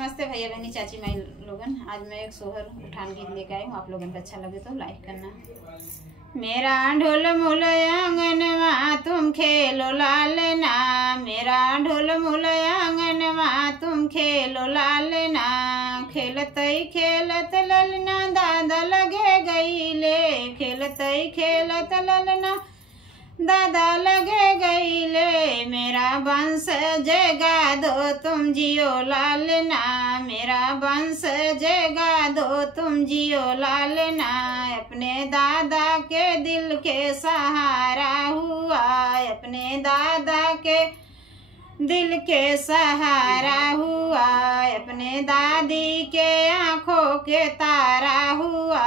नमस्ते भैया बहनी चाची माई लोगन। आज मैं एक सोहर उठान गीत लेकर आई हूँ। आप लोगन को अच्छा लगे तो लाइक करना। मेरा ढोल मुल आंगनवा तुम खेलो लालना, मेरा ढोल मुल आंगनवा तुम खेलो लालना। खेलतई खेलत ललना दादा लगे गईले, खेलतई खेलत ललना दादा लगे गईले। मेरा वंश जगा दो तुम जियो लालना, मेरा वंश जगा दो तुम जियो लालना। अपने दादा के दिल के सहारा हुआ, अपने दादा के दिल के सहारा हुआ। अपने दादी के आँखों के तारा हुआ,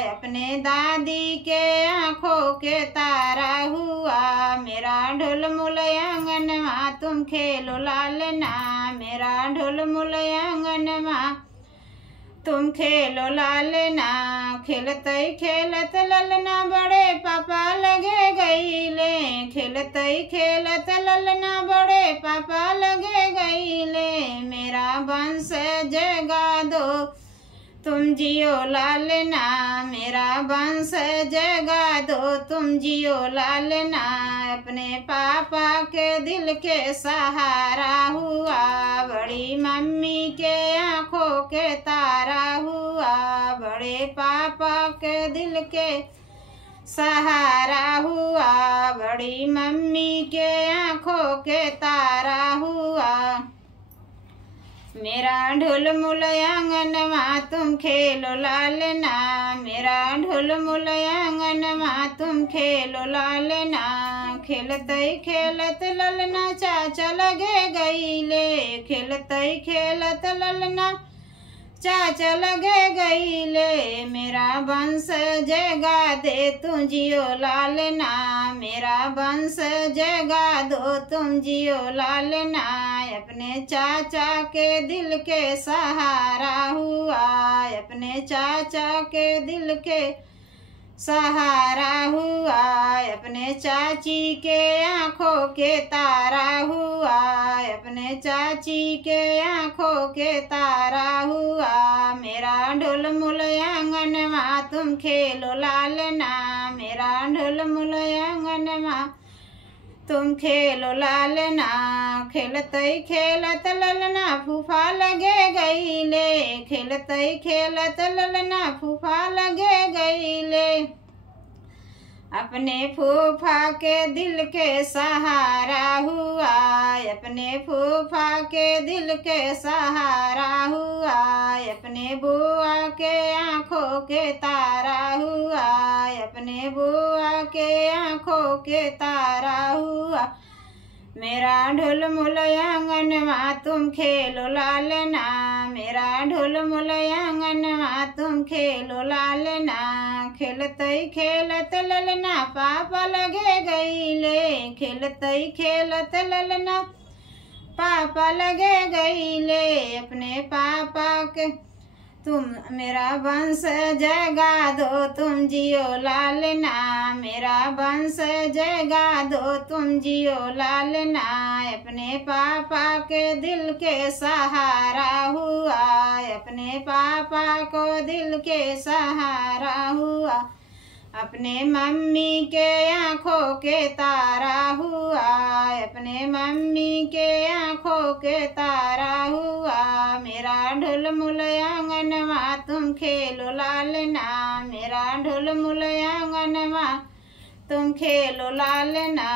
अपने दादी के आँखों के तारा हुआ। मेरा ढोल मुल आंगनवा तुम खेलो लालना, मेरा ढोल मुल आंगनवा तुम खेलो लालना। खेलतई खेलत ललना बड़े पापा लगे गईले, खेलतई खेलत ललना बड़े पापा लगे गईले। मेरा वंश जगा दो तुम जियो लालना, मेरा वंश जगा दो तुम जियो लालना। अपने पापा के दिल के सहारा हुआ, बड़ी मम्मी के आँखों के तारा हुआ। बड़े पापा के दिल के सहारा हुआ, बड़ी मम्मी के आँखों के तारा हुआ। मेरा ढोल मुल आंगनवा तुम खेलो लालना, मेरा ढोल मुल आंगनवा तुम खेलो लालना। खेलतई खेलत ललना चाचा लगे गईले, खेलतई खेलत ललना चाचा लगे गईले। मेरा वंश जगा दे तुम जियो लालना, मेरा वंश जगा दो तुम जियो लालना। अपने चाचा के दिल के सहारा हुआ, अपने चाचा के दिल के सहारा हुआ। अपने चाची के आँखों के तारा हुआ, अपने चाची के आँखों के तारा हुआ। मेरा ढोल मुल आंगनवा तुम खेलो लालना, मेरा ढोल मुल आंगनवा तुम खेलो लालना। खेलतई खेलत ललना फूफा लगे गईले, खेलतई खेलत ललना फूफा लगे गईले। अपने फूफा के दिल के सहारा हुआ, अपने फूफा के दिल के सहारा हुआ। अपने बुआ के आँखों के तारा हुआ, अपने बुआ के आँखों के तारा हुआ। मेरा ढोल मुल आंगनवा तुम खेलो लालना, मेरा ढोल मुल आंगनवा तुम खेलो लालना। खेलतई खेलत ललना पापा लगे गईले, खेलतई खेलत ललना पापा लगे गईले। अपने पापा के तुम मेरा वंश जगा दो तुम जियो लालना, मेरा वंश जगा दो तुम जियो लालना। अपने पापा के दिल के सहारा हुआ, अपने पापा को दिल के सहारा हुआ। अपने मम्मी के आँखों के तारा हुआ, अपने मम्मी के आँखों के तारा हुआ। मेरा ढोल मुल आंगनवा तुम खेलो लालना, मेरा ढोल मुल आंगनवा तुम खेलो लालना।